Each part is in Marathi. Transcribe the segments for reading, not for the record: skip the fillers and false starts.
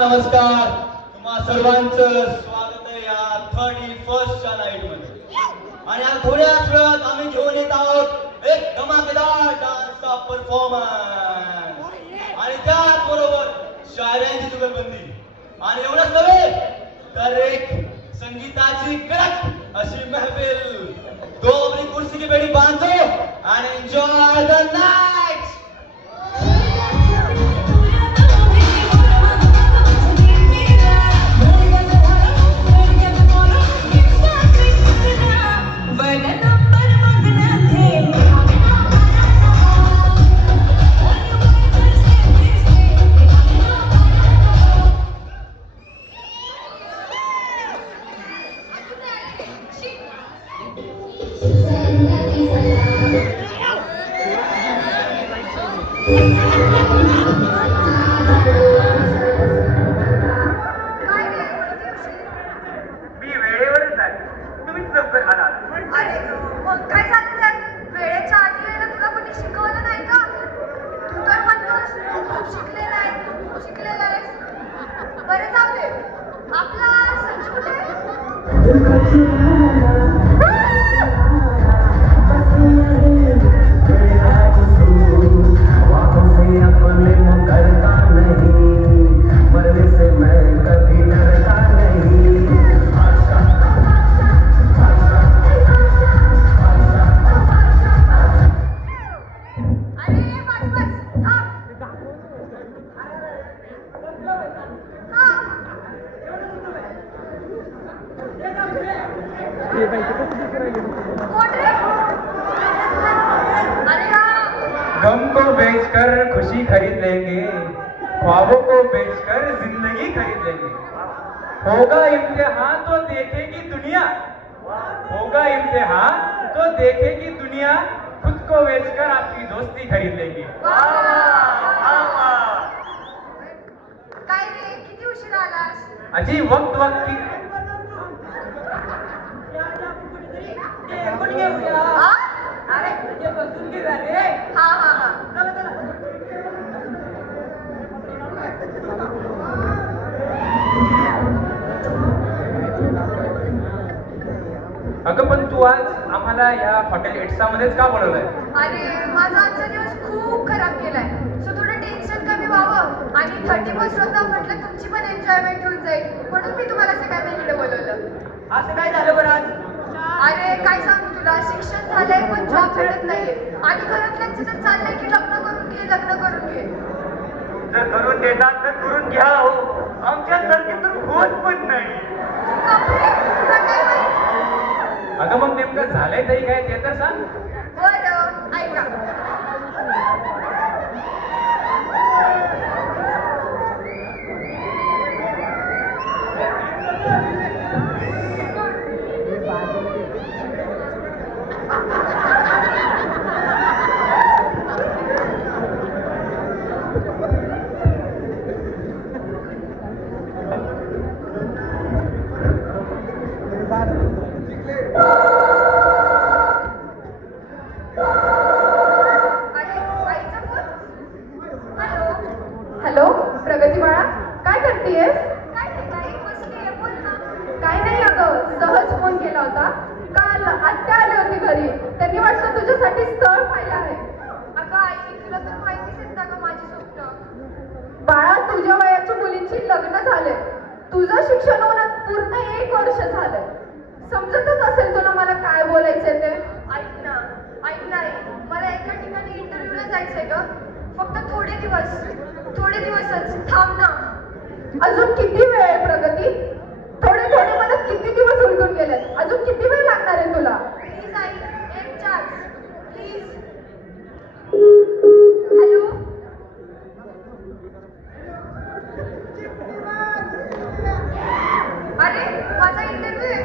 नमस्कार. तुम्हा सर्वांचं स्वागत आहे या 31st नाईट मध्ये. आणि आज थोड्याच वेळात आम्ही घेऊन येत आहोत एक धमाकेदार डान्सचा परफॉर्मन्स आणि त्याचबरोबर शायरांची जुगलबंदी. आणि एवढंच नव्हे तर एक संगीताची कडक अशी महफिल. तो अपनी कुर्सी की बेड़ी बांधो and enjoy the night. गम को बेचकर खुशी खरीद लेंगे, ख्वाबों को बेचकर जिंदगी खरीद लेंगे. होगा इम्तिहान तो देखेगी दुनिया, होगा इम्तिहान तो देखेगी दुनिया. खुद को बेचकर आपकी दोस्ती खरीद लेंगे. काय रे, किती उशीर आलास? अजी वक्त वक्त की अरे बसून घे रे. हा हा हा. अगं पण तू आज आम्हाला या हॉटेल इट्सा मध्येच का बोलवलंय? अरे माझा आजचा दिवस खूप खराब गेलाय. सो थोडं टेन्शन कमी व्हावं आणि 31st होता म्हटलं तुमची पण एन्जॉयमेंट होऊन जाईल म्हणून मी तुम्हाला सगळ्यांना इकडे बोलवलं. असं काय झालं बरं आज? अरे काय सांगू तुला, शिक्षण झालंय पण जॉब मिळत नाहीये आणि घरातल्यांचं तर चाललंय की लग्न करून घे लग्न करून घे. जर करून देतात तर करून घ्या हो, आमच्यासारखी तर होत पण नाही. तुला काय माहित? अगं मग नेमकं झालंय तरी काय ते तर सांग. बरं ऐका. हॅलो प्रगती बाळा, काय करतेयस? काय नाही बसलीये, बोल ना. काय नाही अगं, सहज फोन केला होता. काल आत्या आले होते घरी, त्यांनी वाटतं तुझ्यासाठी स्थळ पाहिलं आहे. अगं आई, तुला तर माहितीच आहे ना गं माझी स्वप्न. बाळा, तुझ्या वयाच्या मुलींची लग्न झाले, तुझं शिक्षण होण्यात पूर्ण 1 वर्ष झालंय. समजतच असेल तुला मला काय बोलायचंय ते. ऐक ना आई, मला एका ठिकाणी इंटरव्ह्यूला जायचंय ग. फक्त थोडे दिवसच थांब ना. अजून किती वेळ आहे प्रगती? थोडे मला किती दिवस उलटून गेले, अजून किती वेळ लागणार आहे तुला? प्लीज आई, एक चान्स प्लीज. हॅलो, अरे माझा इंटरव्ह्यू आहे.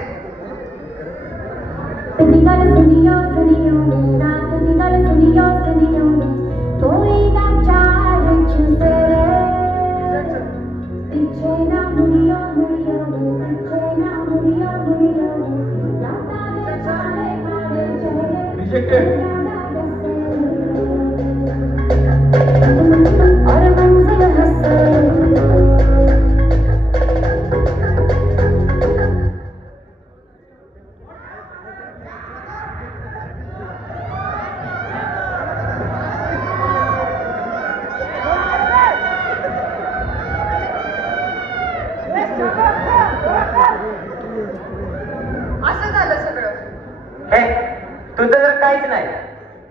तुमचं जर काहीच नाही,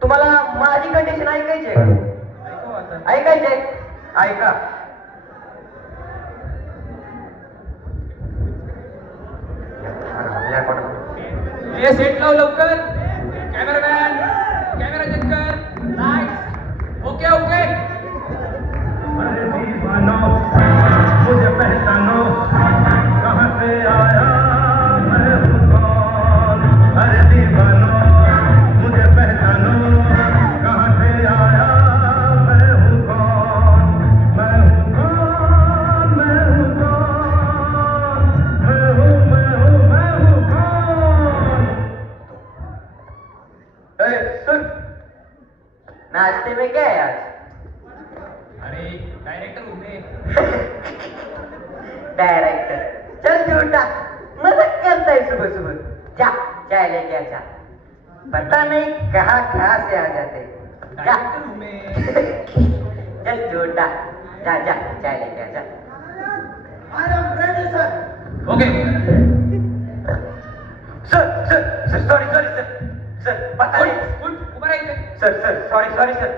तुम्हाला माझी कंडिशन ऐकायची आहे? ऐकू आता. ऐकायची आहे? ऐका. हे सेट लाव लवकर. कॅमेरामॅन कॅमेरा चेक कर. Lights okay okay. अरे दीवानो मुझे पहचानो, कहाँ से आया मैं हूँ कौन। अरे दीवानो मुझे पहचानो, कहाँ से आया मैं हूँ कौन। मैं हूँ कौन, मैं हूँ कौन, मैं हूँ कौन। सुन, नाश्ते में क्या है आज? अरे डायरेक्टर हूँ मैं. डायरेक्टर चल झूठा, मजाक करता है सुबह सुबह. जा चाय लेके आ जा. पता नहीं कहाँ कहाँ से आ जाते. जा डायरेक्टर हूँ मैं. चल झूठा, जा जा चाय लेके आ जा. Okay. Sir sorry sorry sir. Sir पता उठ नहीं. उठ उभा राहायचं. Sir sorry sorry sir.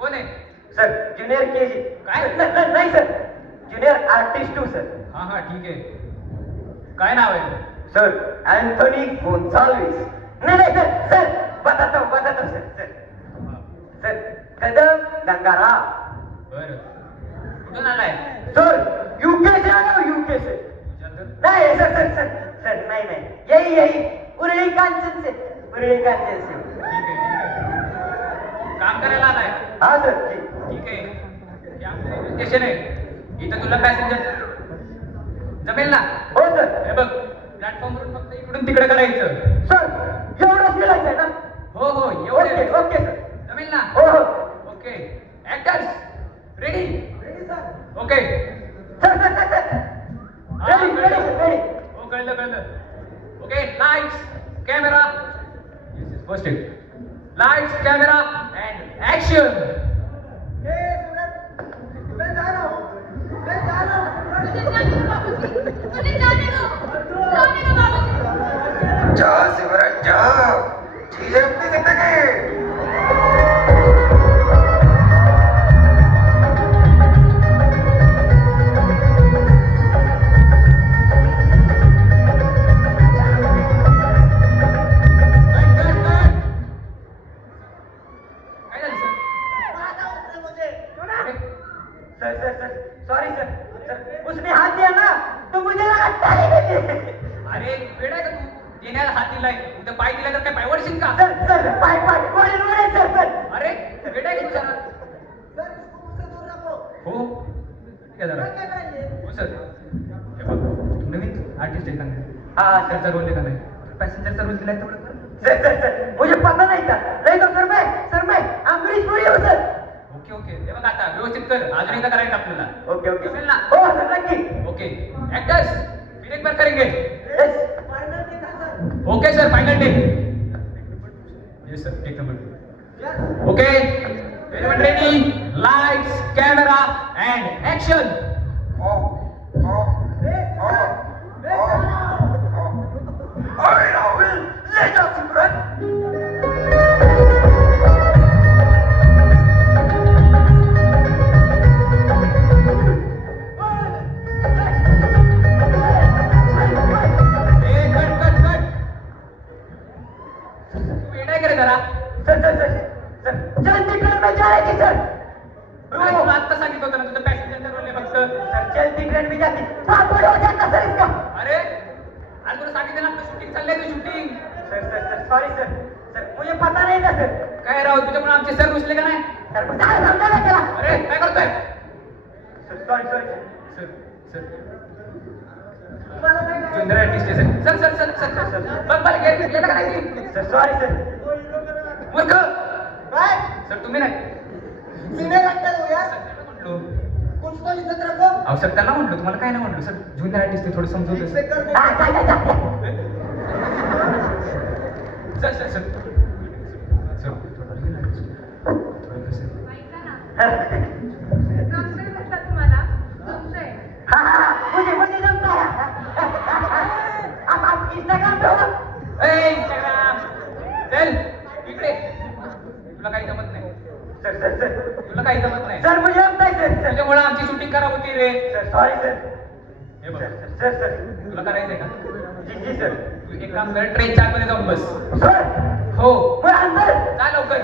कोण आहे? Sir junior KG. काय? नाही सर, ज्युनियर आर्टिस्ट हूँ सर. हा हा ठीक आहे. काय नाव आहे? Sir Anthony Gonsalves. नहीं नहीं सर, सर बताता हूँ sir. Sir sir Kadam Gangaram. बरं. कुठून आलाय? सर यूके से आया हूँ, यूके से. नहीं सर सर सर सर नहीं नहीं, यही यही उरली कांचन से. उरली कांचन से. ठीक आहे. काम करायला आलाय? हाँ सर जी. ठीक आहे. हे आपलं रेल्वे स्टेशन आहे. इथं तुला पॅसेंजर जमेल ना? हो सर. हे बघ प्लॅटफॉर्मवरून फक्त इकडून तिकडे करायचं. सर एवढंच लिहायचं आहे ना? हो हो ओके एवढे ओके सर. जमेल ना? हो हो. Okay. Actors ready? Okay. Sir sir sir sir. हा, रेडी कळलं. Ready ready. हो कळलं कळलं. Okay lights camera. First take. Lights camera and action. जाओ सिमरन जाओ, जी अपनी जिंदगी. काय झालं sir? Sir sir sir sorry sir. Sir उसने हाथ दिया ना तो मुझे लगा ताली देंगे. अरे वेळ आहे का तू? देण्याला हात दिलाय उद्या पाय दिला तर काय पाय वळशील का? सर सर पाय पाय वडील वडील सर सर. अरे वेळ आहे का तुझा? हो ठीक आहे जरा. हो सर. हे बघ तू नवीन आर्टिस्ट आहे का नाही? हाँ सर. त्याचा रोल आहे का नाही? पॅसेंजरचा रोल दिलाय तेवढं कर. सर सर सर मुझे पता नहीं था. नहीं तो सर मैं अमरीश पुरी हूँ सर. Okay okay. हे बघ आता व्यवस्थित कर. अजून एकदा करायचं आपल्याला. Okay okay. जमेल ना? हो सर नक्की. ओके ऍक्टर्स फिर एक बार करेंगे. Yes. Okay sir final take. Yes sir एक नंबर. Okay everyone ready. Lights camera and action. अरे राहुल ले जा सिमरन. जरा सर सर सर सर चलती ट्रेन में जाएगी सर. तुला आता सांगितलं होतं ना तुझं पॅसेंजरचा रोल आहे फक्त. सर चलती ट्रेन में जाती पासवर्ड हो जाता सर इसका. अरे आज तुला सांगितलं ना आपलं शूटिंग चाललंय ते shooting. Sir sir sir sorry sir. Sir मुझे पता नहीं था सर. काय राव तुझ्यामुळे आमचे सर रुसले का नाही? सर कुछ आगे समझा केला. अरे काय करतोय? Sir sorry sorry sir sir जुंदर आर्टिस्ट आहे sir. Sir sir sir sir sir बघ मला गेलं का नाही? Sir sorry sir. मूर्ख काय सर तुम्ही नाही सीने रखते हो यार. म्हटलो कुछ तो इज्जत रखो. अहो सर त्यांना म्हटलो तुम्हाला काय नाही म्हटलो सर. जुनियर आर्टिस्ट आहे थोडं समजवतो sir. Sir sir sir sir जमतंय म्हटलं तुम्हाला? जमतंय. मुझे जमता है. आप इंस्टाग्राम पे हो. इंस्टाग्राम चल सर सर सर तुला काही जमत नाही सर मुझे आता है सर सर त्याच्यामुळे आमची शूटिंग खराब होती रे सर सॉरी सर हे बघ सर सर सर तुला करायचंय का जी जी सर तू एक काम कर ट्रेनच्या आतमध्ये जाऊन बस सर हो मैं अंदर जा लवकर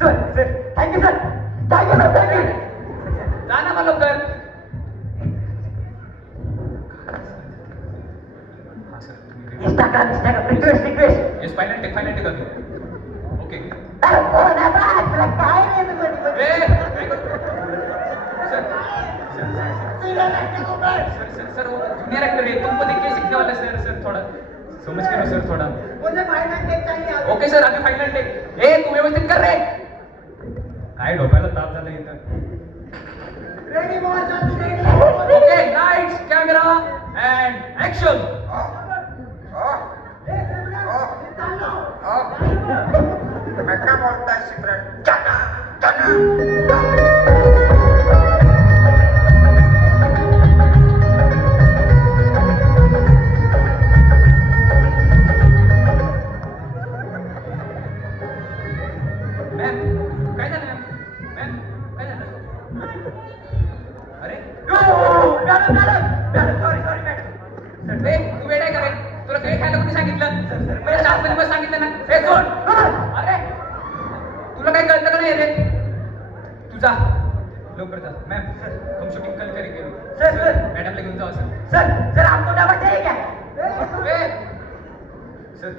sir sir thank you sir thank you जा ना मग लवकर हा सर तुम्ही Instagram request yes final take okay अरे फोन आता तुला काय रे तू ए काय करतो? सर सर वो जूनियर एक्टर है तुमको देख के सीखने वाला है सर थोड़ा समझ के लो सर थोड़ा मुझे फाइनल टेक चाहिए ओके सर अभी फायनल टेक ए तू व्यवस्थित कर रे काय डोक्याला ताप झाला इथं रेडी बॉय जल्दी ready okay lights camera and action मैं क्या बोलता है सिमरन चना चना मॅम काय झालं मॅम काय झालं अरे मॅडम सॉरी मॅडम रे तू वेड आहे का रे तुला काही खायला कोणी सांगितलं मला शाळेमध्ये बस सांगितलं ना हे सोड अरे तुला काही कळतं का नाही रे तू जा लवकर जा मॅम हम शूटिंग कल करेंगे सर मॅडमला घेऊन जाऊ सर सर आपको डबल चाहिए क्या ए सर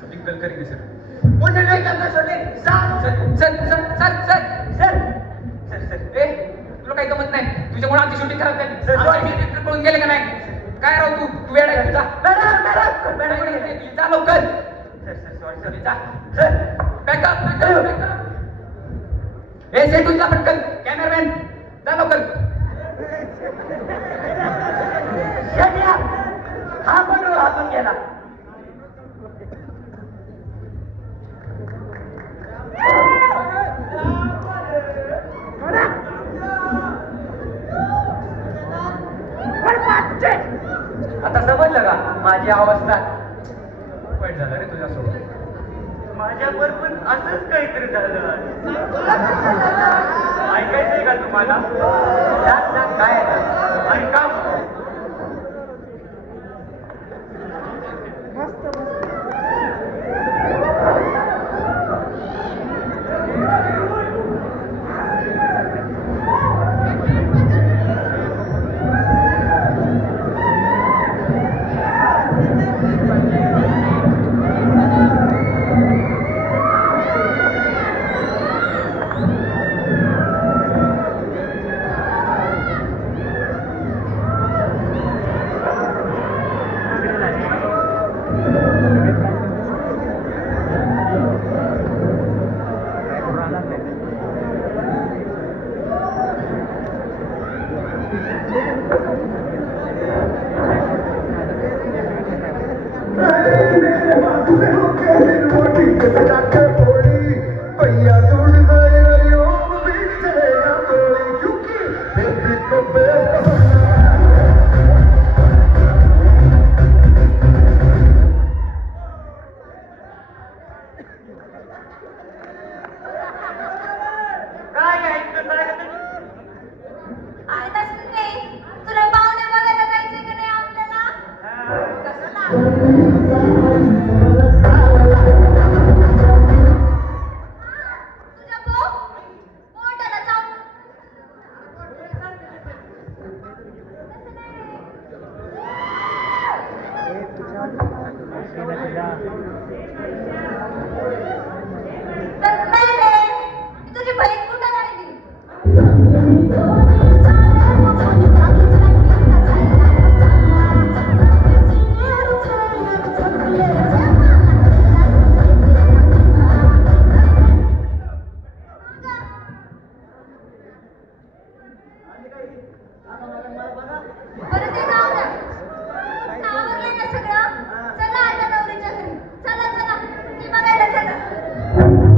शूटिंग कल करेंगे सर मुझे नहीं करना shooting sir sir sir sir sir sir sir ए तुला काही गमत नाही तुझ्यामुळे आमची शूटिंग खराब झाली सर, sorry. आमचे director पळून गेले का नाही काय राव तू वेळ आहे तुझा मॅडम जा लवकर सर सॉरी जा सर बॅकअप ए सेट जा पटकन कॅमेरामॅन जा लवकर हा पण गेला आता समजलं का माझी अवस्था वाईट झालं रे तुझ्यासोबत माझ्यावर पण असंच काहीतरी झालं ऐकायचंय का तुम्हाला काय ऐका तुझी बहीण कुठं राहिली बरं ते जाऊ द्या आवरलंय ना सगळं चला आता नवरीच्या घरी चला चला ती बघायला चला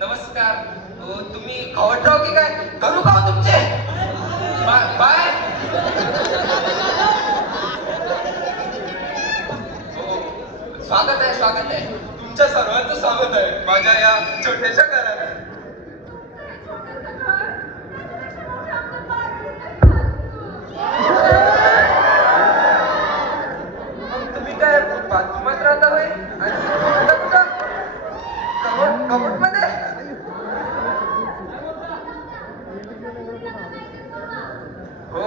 नमस्कार. तुम्ही खवटराव की काय? करू का हो तुमचे? बाय. स्वागत आहे, स्वागत आहे. तुमच्या सर्वांचं स्वागत आहे माझ्या या छोट्याशा घरात. मग तुम्ही काय बाथरूमात राहता होय? आणि कुठं कबोर्ड मध्ये? हो.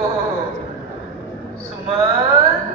सुमन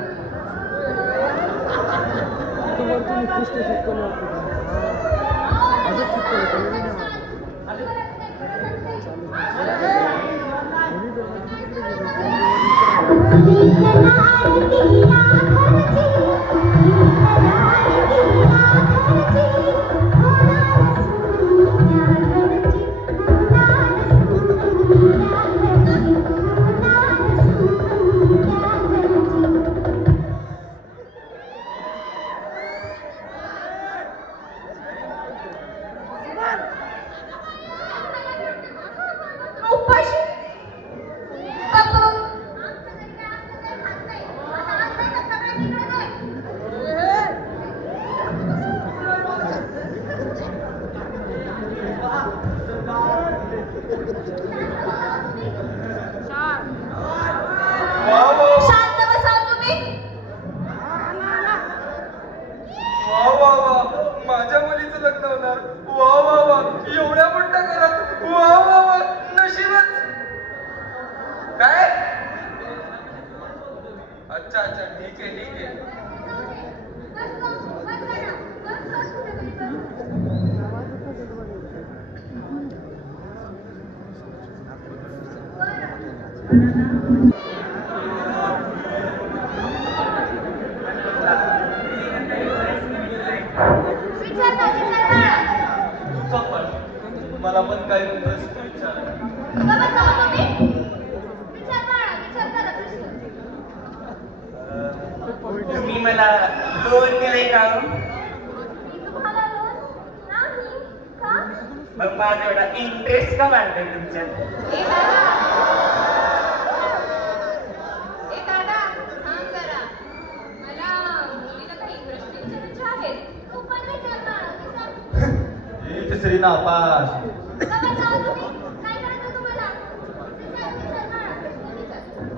माझ्या मुलीचं लग्न होणार. वा एवढ्या मोठ्या घरात. वा नशीबच. काय? अच्छा ठीक आहे. मला पण काही प्रश्न विचारा. तुम्ही मला लोन दिलंय का? मग माझा एवढा इंटरेस्ट का वाढतोय तुमच्यात? तिसरी नापास.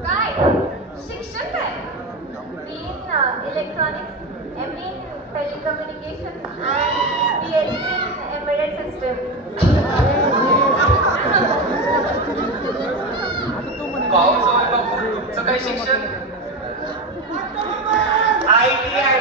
काय शिक्षण काय? Electronics, ME in telecommunication and PhD in embedded system. गाव जवळ बापू तुमचं काय शिक्षण? ITI.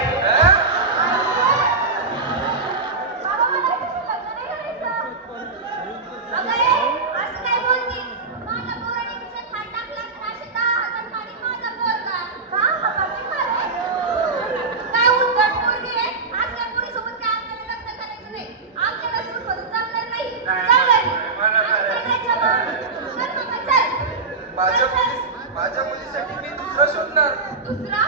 माझ्या मुलीसाठी मी दुसरा शोधणार. दुसरा?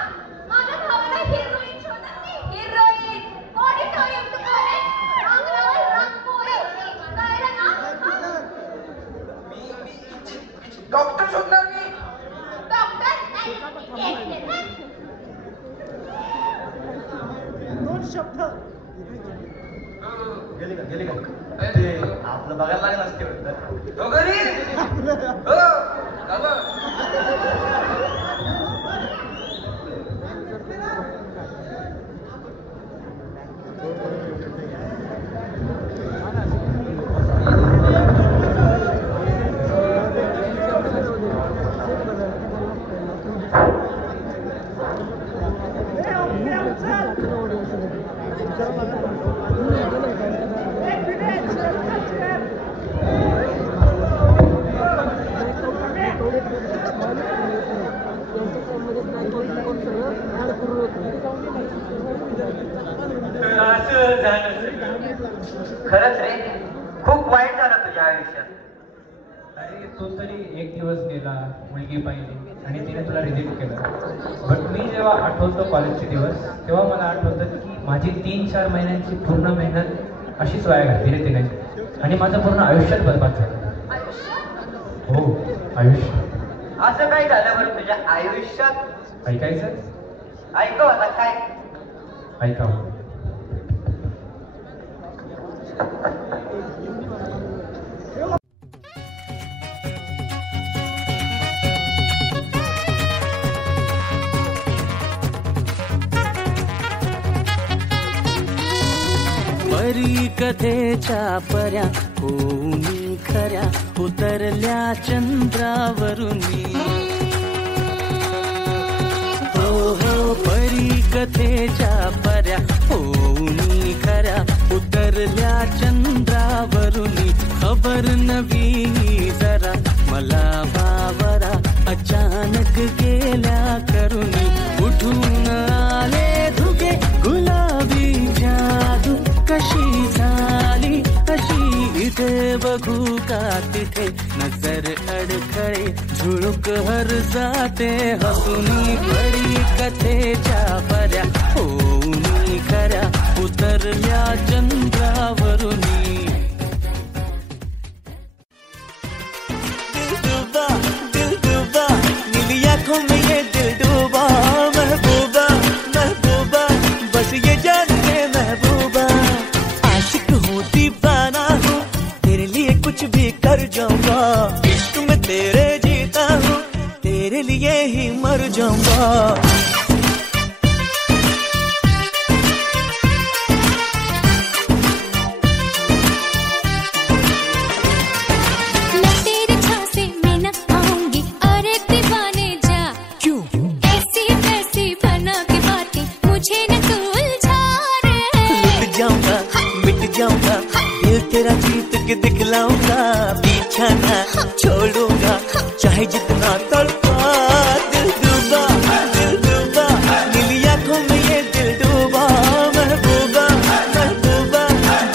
माझ्या भावाला हिरोईन शोधत नाही. हिरोईन ऑडिटोरियम टू कॉलेज अंगणावर रांगोळी गायला ना. मी डॉक्टर शोधणार. मी डॉक्टर नाही. दोन शब्द गेली का ते आपलं बघायला लागलं असते वाटतं. हो घरी. हो बाबा. खरंच रे, खूप वाईट झालं तुझ्या आयुष्यात. अरे तो तरी एक दिवस गेला, मुलगी पाहिली आणि तिने तुला रिजेक्ट केलं. बट मी जेव्हा आठवतो कॉलेजचे दिवस, तेव्हा मला आठवतं की माझी 3-4 महिन्यांची पूर्ण मेहनत अशीच वाया घातली रे तिने. आणि माझं पूर्ण आयुष्यात बरबाद झालं. हो, आयुष्य. असं काय झालं बरं तुझ्या आयुष्यात? ऐकायचं? ऐकव आता काय. ऐका. परी कथेच्या पर्या होऊन खऱ्या उतरल्या चंद्रावरुनी. हो हो, परी कथेच्या पर्या होऊन खऱ्या उतरल्या चंद्रावरुनी. खबर नवी जरा मला बावरा अचानक गेल्या करुणी. उठून आले धुके गुलाबी जादू कशी झाली अशी इथे बघू का तिथे नजर अडखळे झुळूक हर जाते हसूनी. परी कथेच्या पर्या होऊन खऱ्या उतरल्या चंद्रावरुनी. दिलडुबा दिलडुबा नीली आंखों में ये दिल डूबा. महबूबा महबूबा बस ये जान ले महबूबा. आशिक हूँ दीवाना हूँ तेरे लिए कुछ भी कर जाऊंगा. इश्क में तेरे जीता हूँ तेरे लिए ही मर जाऊंगा. जाऊंगा दिल तेरा जीत के दिखलाऊंगा. पीछा ना छोड़ूंगा चाहे जितना तड़पा. दिल डूबा नीली आंखों में ये दिल डूबा. महबूबा महबूबा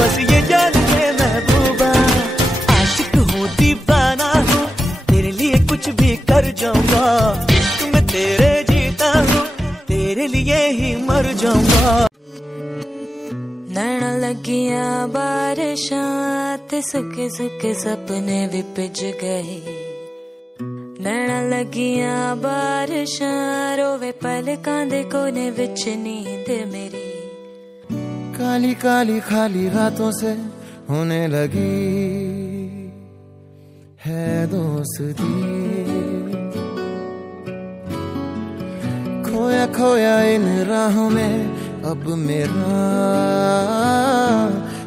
बस ये जान ले महबूबा. आशिक हूँ दीवाना हूँ तेरे लिए कुछ भी कर जाऊंगा. इश्क में तेरे जीता हूँ तेरे लिए ही मर जाऊंगा. नैना लगियां बारिशां ते सुके सुके सपने भी पिज गए. नैना लगियां बारिशां रोवे पलकां दे कोने विच नींद मेरी. काली काली खाली रातों से होने लगी है दोस्ती. खोया खोया इन राहों में अब मेरा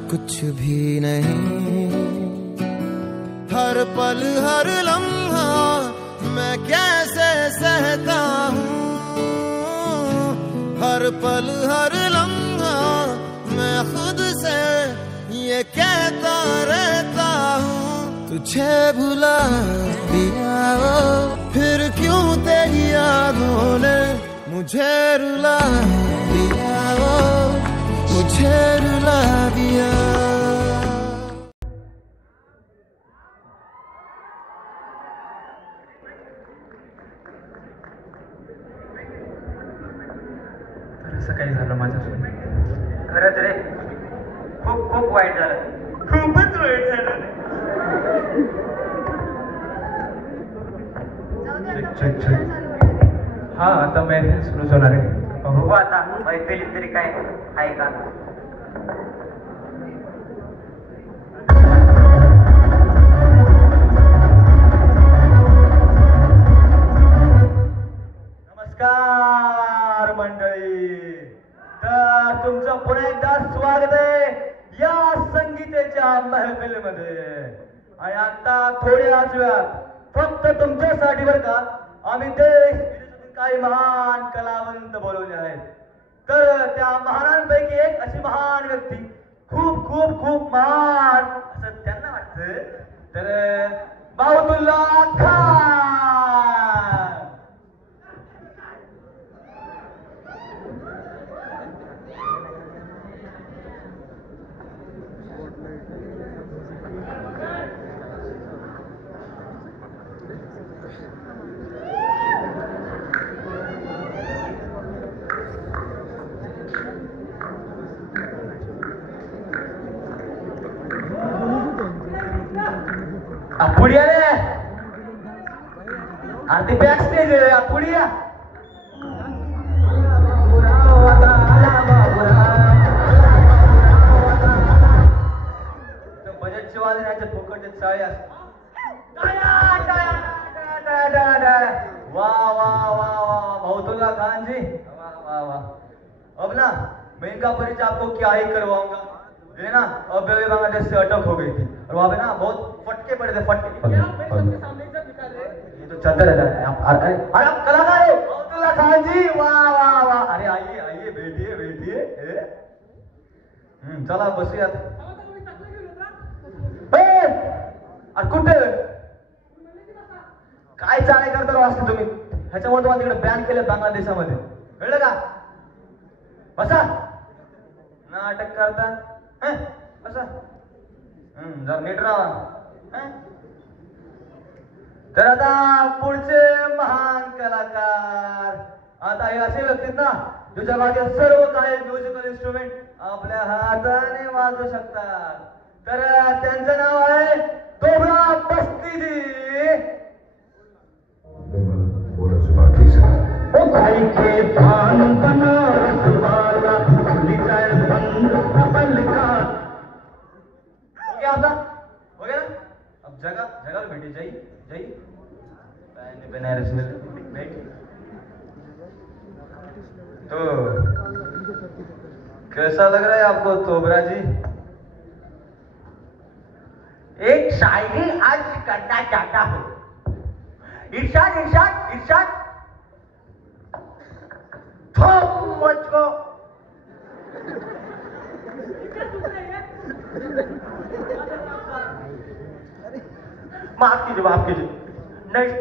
कुछ भी नहीं. हर पल हर लम्हा मैं कैसे सहता हूँ. हर पल हर लम्हा मैं खुद से ये कहता रहता हूँ. तुझे भुला दिया फिर क्यों तेरी यादों ने मुझे रुला दिया. मुझे रुला दिया. तर असं काही झालं माझ्यासोबत. खरंच रे खूप खूप वाईट झालं. खूपच वाईट झालं. हा, आता मैफिल सुरू होणार आहे. बघू आता मैफिलीत तरी काय आहे का. नमस्कार मंडळी. तर तुमचं पुन्हा एकदा स्वागत आहे या संगीतेच्या महफिलीमध्ये. आणि आता थोड्याच वेळात फक्त तुमच्यासाठी बरं का आम्ही देश विदेशातील काही महान कलावंत बोलवले आहेत. तर त्या महानांपैकी एक अशी महान व्यक्ती खूप खूप खूप महान असं त्यांना वाटतं. तर बाहुतुल्ला खान. पुढे या रे. अरे बॅक स्टेज पुढे या. बजेटचे वाले याचे फुकटचे चाळे असतात. वाह वाह वाह वाह बहुतुल्ला खान जी, वाह वाह वाह. अब ना मैं इनका परिचय आपको क्या ही करवाऊंगा. ये ना अब बांग्लादेश से अटक हो गई थी और वहाँ पे ना बहुत फटके पड़े थे. फटके ये तो चलता रहता है. अरे आप कलाकार हो बहुतुल्ला खान जी, वाह वाह वाह. अरे आइए आइए बैठिए बैठिए. चला बसूयात. अरे कुठे काय चाळे करता असते तुम्ही. ह्याच्यामुळे तुम्हाला तिकडे बॅन केलं बांगलादेशामध्ये, कळलं का. बसा. नाटक करता बसा. जरा नीट राहा. तर आता पुढचे महान कलाकार. आता हे असे व्यक्ती ना जो जगातील सर्व काही म्युझिकल इन्स्ट्रुमेंट आपल्या हाताने वाजवू शकतात. तर त्यांचं नाव आहे तोबरा बस्तीजी. के भान बनारस वाला बंद कपल का. हो गया आपका, हो गया. अब जगह जगह बैठे. जाइए जाइए. बनारस में बैठिए. तो कैसा लग रहा है आपको तोबरा जी. एक शायरी आज करना चाहता हूँ. इरशाद इरशाद इरशाद. मुझको माफ कीजिए. नेक्स्ट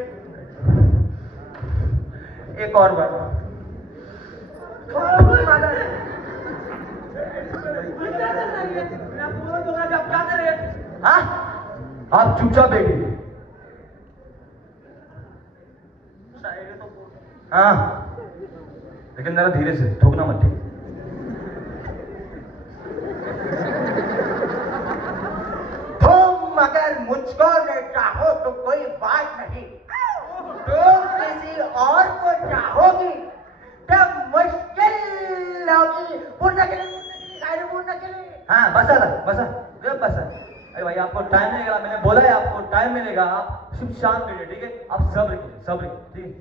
एक और बार. आप चुपचाप बैठिए. हाँ लेकिन जरा धीरे से, ठोकना मत. ठीक तुम अगर मुझको न चाहो तो कोई बात नहीं. तुम किसी और को चाहोगी तो मुश्किल होगी. पूर्ण के लिए. हाँ बसा बसा बसा. अरे भाई आपको टाइम मिलेगा, मैंने बोला है आपको टाइम मिलेगा. आप सिर्फ शांत रहिए, ठीक है. आप सब्र कीजिए, सब्र कीजिए, ठीक है.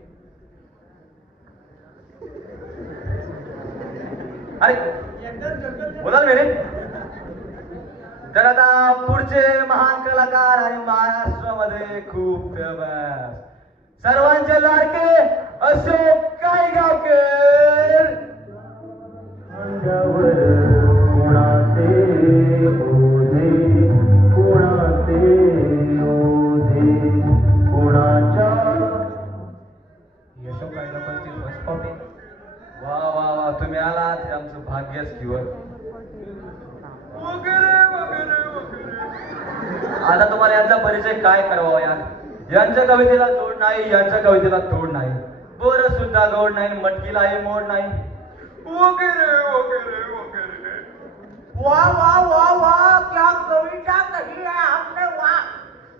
अरे बोला मैंने. तर आता पुढचे महान कलाकार आणि महाराष्ट्रामध्ये खूप फेमस सर्वांचे लाडके अशोक कायगावकर. अशोक कायगावकरची फर्स्ट कॉपी. वा वा वा तुम्ही आलात, हे आमचं भाग्यच किंवा. आता तुम्हाला यांचा परिचय काय करावा यार. यांच्या कवितेला जोड नाही, यांच्या कवितेला तोड नाही. बोर सुद्धा गोड नाही, मटकीलाही मोड नाही. वगैरे वगैरे वगैरे. वाह वाह वाह वाह क्या कविता कही है आपने. वाह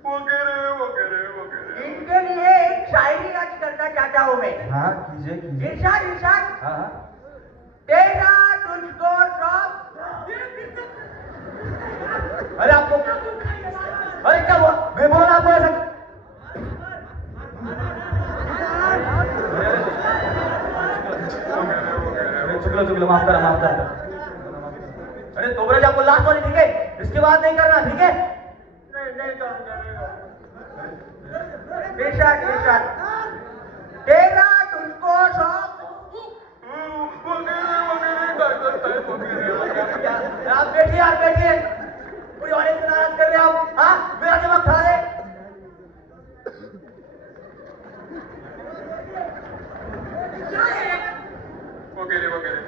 वगैरे वगैरे वगैरे. इनके लिए एक शायरी आज करना चाहता हूँ मैं. हाँ कीजिए कीजिए. इरशाद इरशाद. हाँ तेरा तुझको सब. अरे आपको, अरे क्या हुआ. मैं बोल रहा आपको ऐसा. चुकलो माफ करा माफ करा. अरे तोबरा जी आपको लास्ट वाली ठीक है, इसके बाद नहीं करना, ठीक है. नहीं करूँगा. इरशाद इरशाद. तेरा तुझको सब. आप बैठिए यार बैठिए. पूरी ऑडियंस नाराज कर रहे हो आप. हाँ मेरा दिमाग खा रहे. वगैरे वगैरे.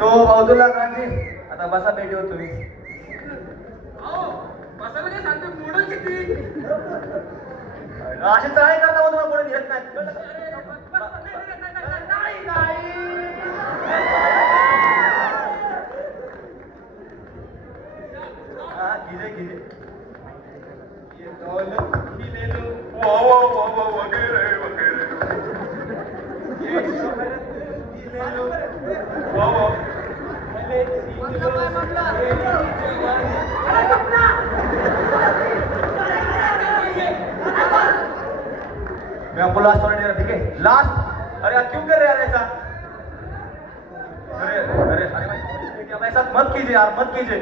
तो बहुतुल्ला खान जी आता बसा बैठी हो तुम्ही. असे चाळे करता मग तुम्हाला कोणी घेत नाही. मैं आपको लास्ट वाला नहीं ठीक है लास्ट। अरे आप क्यों कर रहे हैं यार ऐसा? अरे अरे अरे भाई आप ऐसा मत कीजिए यार, मत कीजिए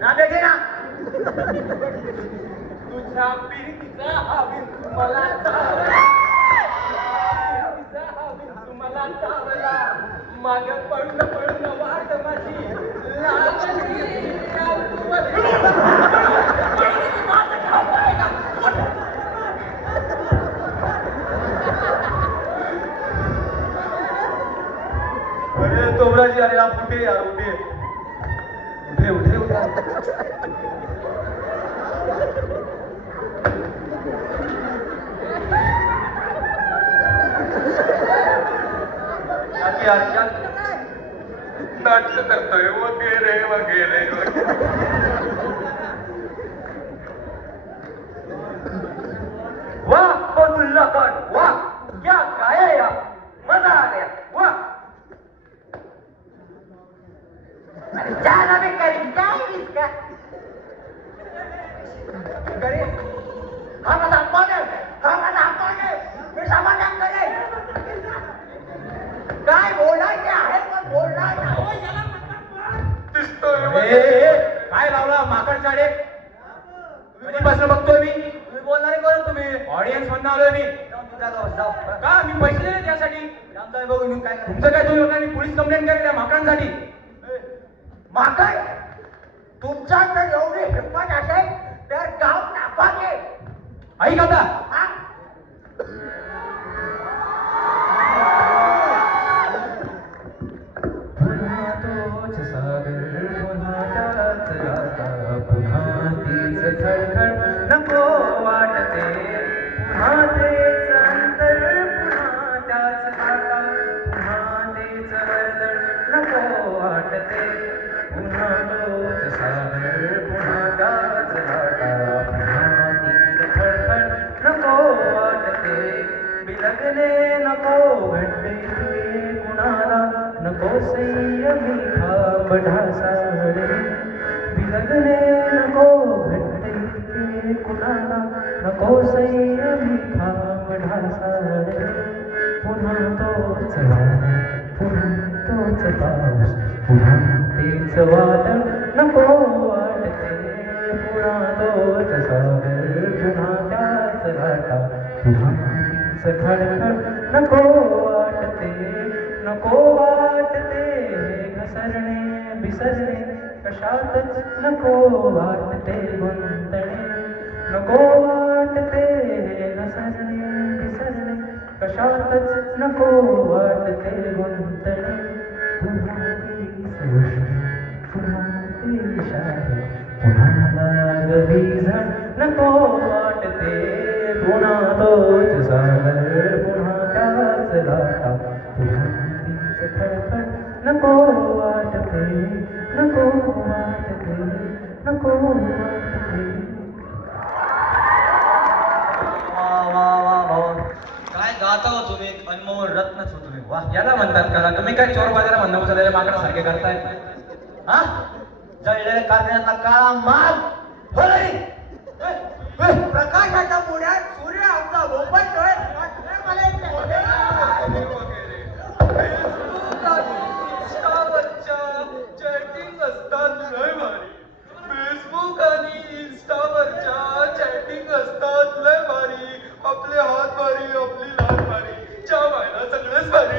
ना, देखिए ना। तुझ्या पिंकीचा हा बिंदू मला चावला, पिंकीचा हा बिंदू मला चावला, मागे पडलं पडलं वाट माझी लागली अरे तोमराजी, अरे आप उठिए यार, उठिए उठिए उठिए उठिए। क्या क्या नाटक करतोय वगैरे वगैरे वाह फौजुल्ला खान, वाह क्या गाया यार, मजा आ गया, वाह। जाना भी करी क्या है इसका? करी हम सामान है मी समाधान करे काय बोलायचे आहे पण बोलणार नाही। दिसतोय काय लावला माकड चाडे? कधीपासून बघतोय मी, तुम्ही बोलणारे कोण तुम्ही? ऑडियन्स म्हणून आलोय मी। जाऊ का मी पैसे दिले त्यासाठी? आमचा बघून मी काय तुमचं काय तुम्ही लोकांनी पोलीस कंप्लेंट केली त्या माकडांसाठी? माकड तुमचा जर एवढी हिंमत असेल तर गाव टाकावे। ऐक आता, हा? पुन्हा तोच सागर, पुन्हा त्याच लाटा, पुन्हा तीच खळखळ नको वाटते, पुन्हा तेच अंतर, पुन्हा त्याच लाटा, पुन्हा तेच वर्दळ नको वाटते, पुन्हा तोच सागर, पुन्हा त्याच लाटा, पुन्हा तीच खळखळ नको वाटते, बिलगणे नको घडते कुणाला, नको संयमी खांब ढासाळे, बिलगणे नको घडते कुणाला, नको संयमी खांब ढासाळे, पुन्हा तोच वारा, पुन्हा तोच पाऊस, पुन्हा तेच वादळ नको वाटते, पुन्हा तोच सागर, पुन्हा त्याच लाटा, पुन्हा तीच खळखळ नको वाटते, नको वाटते घसरणे विसरणे कशातच, नको वाटते गुंतणे, नको वाटते घसरणे विसरणे कशातच, नको वाटते गुंतणे, पुन्हा तीच उष्ण, पुन्हा ती शाही, पुन्हा लागवी झण नको वाटते, पुन्हा तोच सागर, पुन्हा त्याच लाटा, पुन्हा तीच खळखळ नको वाटते, नको वाटते, नको वाटते। वा वा वा भाऊ, काय गाता हो तुम्ही, अनमोल रत्नच हो तुम्ही, वा। याला म्हणतात कला, तुम्ही काय चोर बाजारा म्हणणं उचललेल्या माकडासारखे करताय? हा जळलेल्या कारखान्यातला काळा माल होय। प्रकाशाच्या पुढ्यात सूर्य आमचा भोपळतोय, मला एक चॅटिंग असतात लय भारी, फेसबुक आणि इन्स्टावरच्या चॅटिंग असतात लय भारी, आपले हात भारी, आपली लाट भारी, च्या व्हायला सगळंच भारी।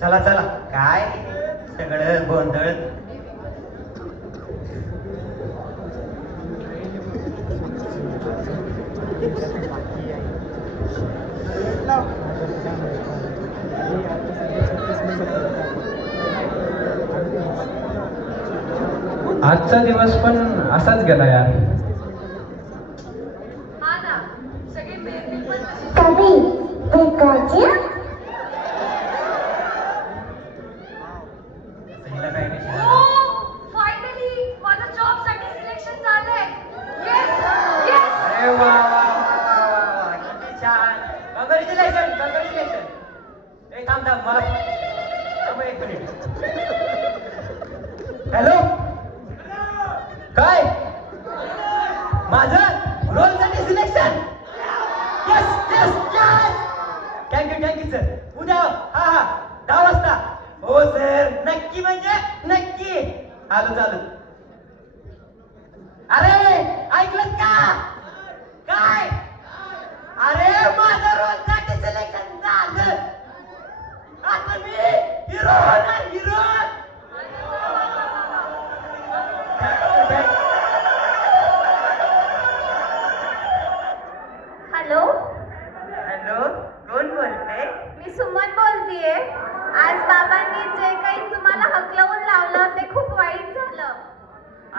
चला चला काय सगळं गोंधळ। आजचा दिवस पण असाच गेला यार। हा ना, सगळे पेरणी पण तशीच. फायनली माझं जॉब साठी सिलेक्शन झालंय. Yes yes. अरे वा वा मला थांब एक मिनिट. हॅलो, काय माझं रोलसाठी selection? Yes yes yes, thank you sir. उद्या हा हा 10 वाजता. हो सर, नक्की म्हणजे नक्की. आलो चालू. अरे ऐकलं का? काय? अरे माझं रोलसाठी सिलेक्शन झालं. आता मी हिरो होणार, हिरो. हॅलो, हॅलो, कोण बोलते? मी सुमन बोलतीये. आज बाबांनी जे काही तुम्हाला हकलवून लावलं ते खूप वाईट झालं.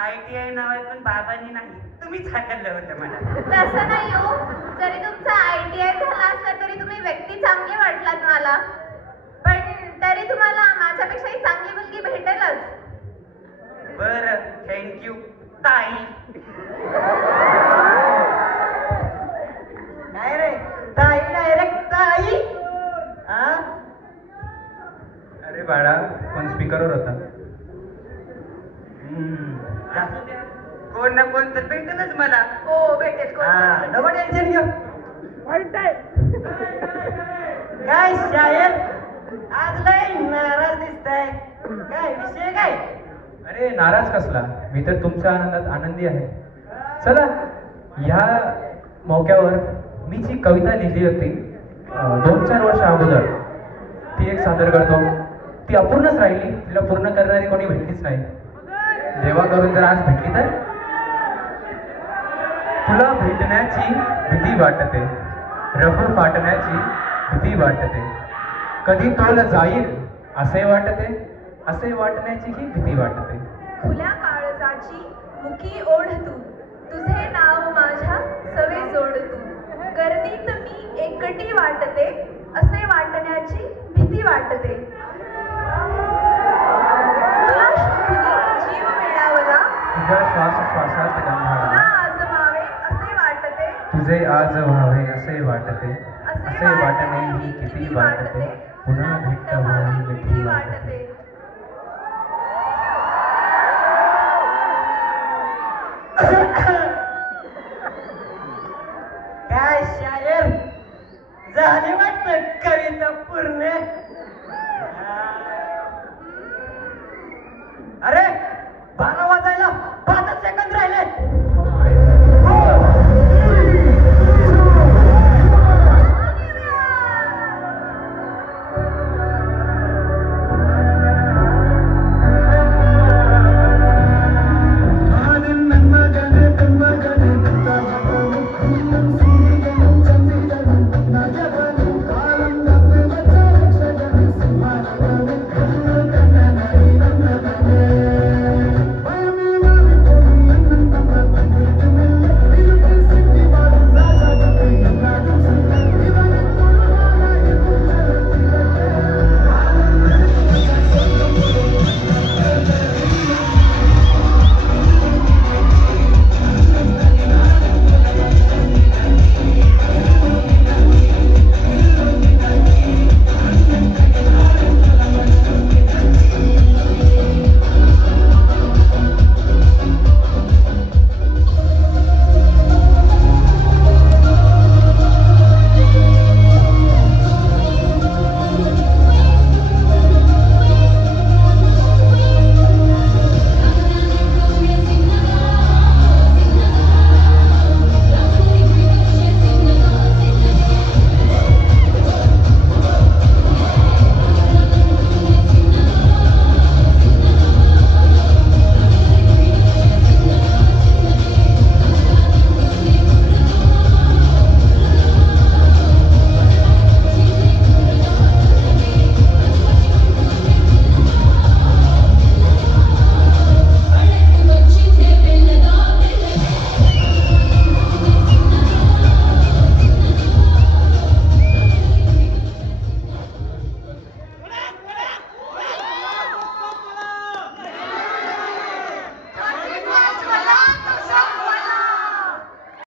ITI नाव आहे पण बाबांनी नाही, तुम्हीच हाकललं होतं मला. तसं नाही हो, जरी तुमचा ITI झाला असला तरी तुम्ही व्यक्ती चांगली वाटलात मला. पण तरी तुम्हाला माझ्यापेक्षाही चांगली मुलगी भेटेलच. बरं, थँक्यू ताई. नाही रे, ताई डायरेक्ट ताई. हा, अरे बाळा, फोन स्पीकरवर होता. असू द्या. कोण ना कोण तर भेटेलच मला. हो भेटेल. कोण हा, भेटेल. नको टेन्शन घेऊ. काय शायर, आज लय नाराज दिसताय, काय विषय काय? अरे नाराज कसला, मी तर तुमच्या आनंदात आनंदी आहे. चला, ह्या मौक्यावर मी जी कविता लिहिली होती 2-4 वर्ष अगोदर, ती एक सादर करतो. ती अपूर्णच राहिली, तिला पूर्ण करणारी कोणी भेटलीच नाही. देवा करून जर आज भेटली तर. तुला भेटण्याची भीती वाटते, रफू फाटण्याची भीती वाटते, कधी तोल जाईल असे वाटते, असे वाटण्याचीही भीती वाटते. खुल्या काळजाची मुकी ओढ तू, तुझे नाव माझ्या सवे जोड तू, गर्दीत मी एकटी वाटते, असे वाटण्याची भीती वाटते. तुला शोधून जीव मिळावला, तुझ्या श्वासात तुला गंधाळा, आजमावे असे वाटते, तुझे आज व्हावे असे वाटते, असे असे वाटणे ही किती वाटते, पुन्हा घट्ट व्हावी मिठी वाटते. काय शायर, झाली वाटतं कविता पूर्ण.